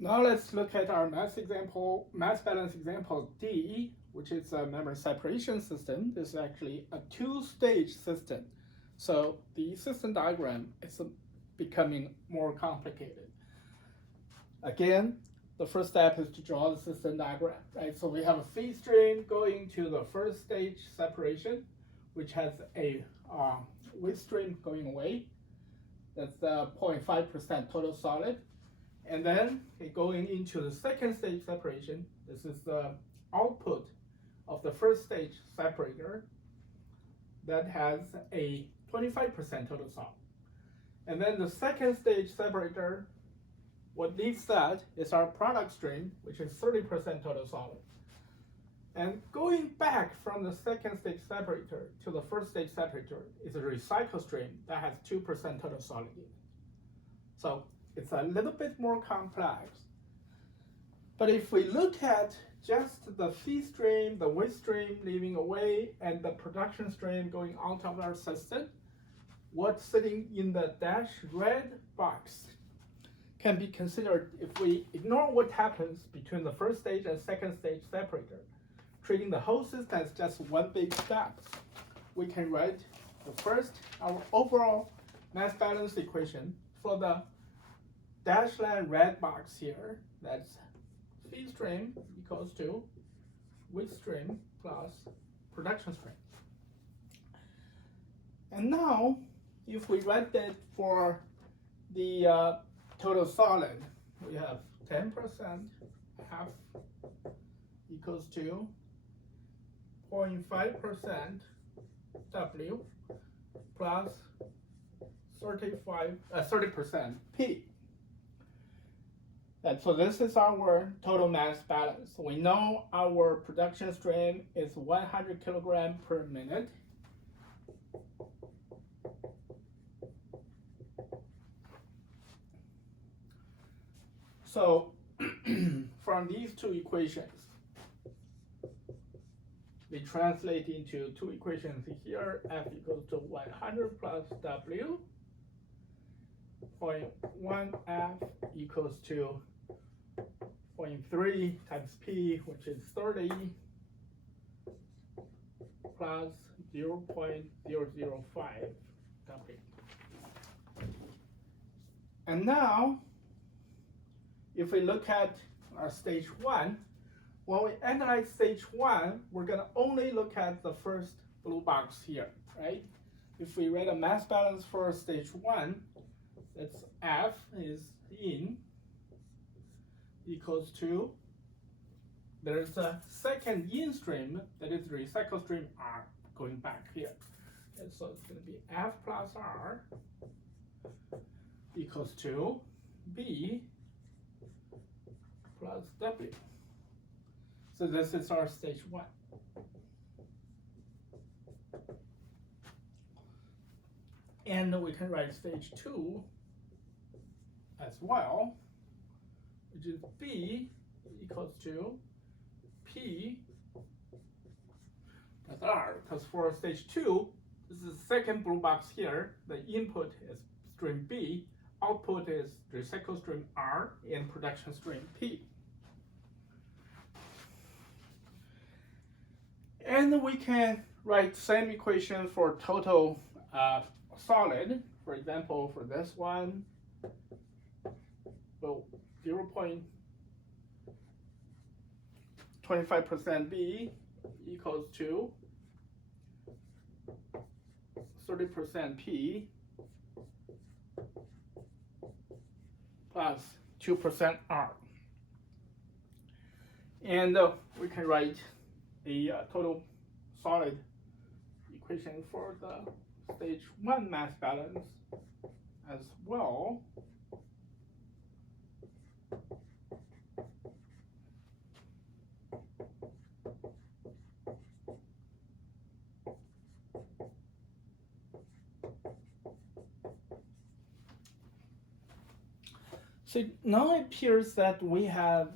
Now let's look at our mass balance example D, which is a memory separation system. This is actually a two-stage system. So the system diagram is becoming more complicated. Again, the first step is to draw the system diagram, right? So we have a feed stream going to the first stage separation, which has a waste stream going away. That's 0.5% total solid. And then going into the second stage separation, this is the output of the first stage separator that has a 25% total solid. And then the second stage separator, what leaves that is our product stream, which is 30% total solid. And going back from the second stage separator to the first stage separator is a recycle stream that has 2% total solid in it. So it's a little bit more complex. But if we look at just the feed stream, the waste stream leaving away, and the production stream going out of our system, what's sitting in the dashed red box can be considered if we ignore what happens between the first stage and second stage separator, treating the whole system as just one big step. We can write our overall mass balance equation for the dashed line red box here. That's feed stream equals to waste stream plus production stream. And now, if we write that for the total solid, we have 10% half equals to 0.5% W plus 30% P. And so this is our total mass balance. We know our production stream is 100 kilogram per minute. So from these two equations, we translate into two equations here. F equals to 100 plus W. 0.1 F equals to 0.3 times P, which is 30, plus 0.005 W. And now, if we look at our stage one, when we analyze stage one, we're going to only look at the first blue box here, right? If we write a mass balance for stage one, that's F is in equals to, there's a second in stream, that is recycle stream R going back here. And so it's going to be F plus R equals to B plus W. So this is our stage one. And we can write stage two as well, which is B equals to P plus R, because for stage two, this is the second blue box here. The input is stream B, output is recycle stream R, and production stream P. And we can write the same equation for total solid. For example, for this one, well, 0.25% B equals to 30% P plus 2% R. And we can write a total solid equation for the stage one mass balance as well. So now it appears that we have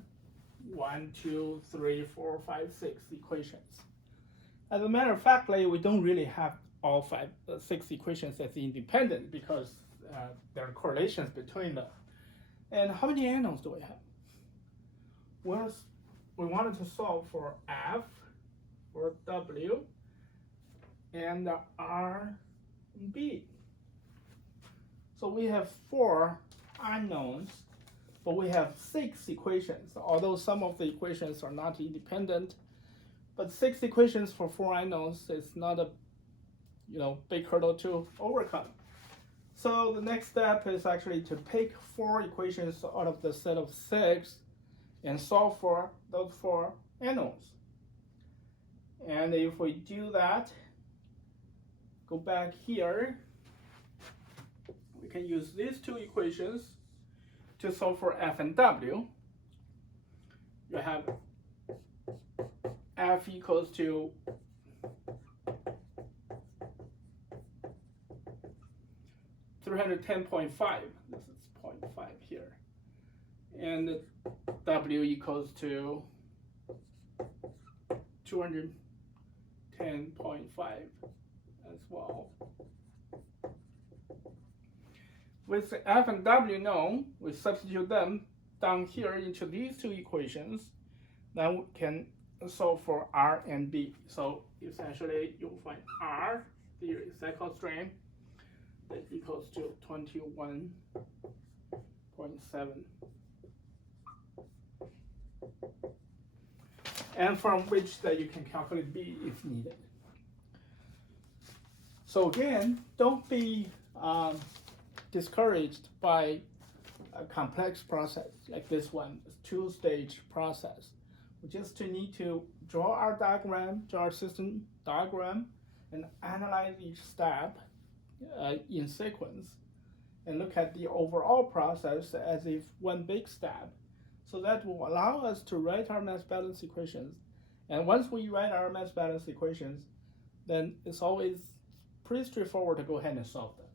1, 2, 3, 4, 5, 6 equations. As a matter of fact, we don't really have all 6 equations as independent because there are correlations between them. And how many anodes do we have? we wanted to solve for F, for W, and R, and B. So we have 4 unknowns, but we have 6 equations, although some of the equations are not independent. But 6 equations for 4 unknowns is not a big hurdle to overcome. So the next step is actually to pick 4 equations out of the set of 6 and solve for those 4 unknowns. And if we do that, go back here, we can use these 2 equations to solve for F and W. You have F equals to (310.5). This is 0.5 here. And W equals to 210.5 as well. With F and W known, we substitute them down here into these 2 equations. Then we can solve for R and B. So essentially, you'll find R, the recycled strain, that equals to 21.7. And from which that you can calculate B if needed. So again, don't be discouraged by a complex process like this one, a 2-stage process. We just need to draw our diagram, draw our system diagram, and analyze each step in sequence, and look at the overall process as if one big step. So that will allow us to write our mass balance equations. And once we write our mass balance equations, then it's always pretty straightforward to go ahead and solve them.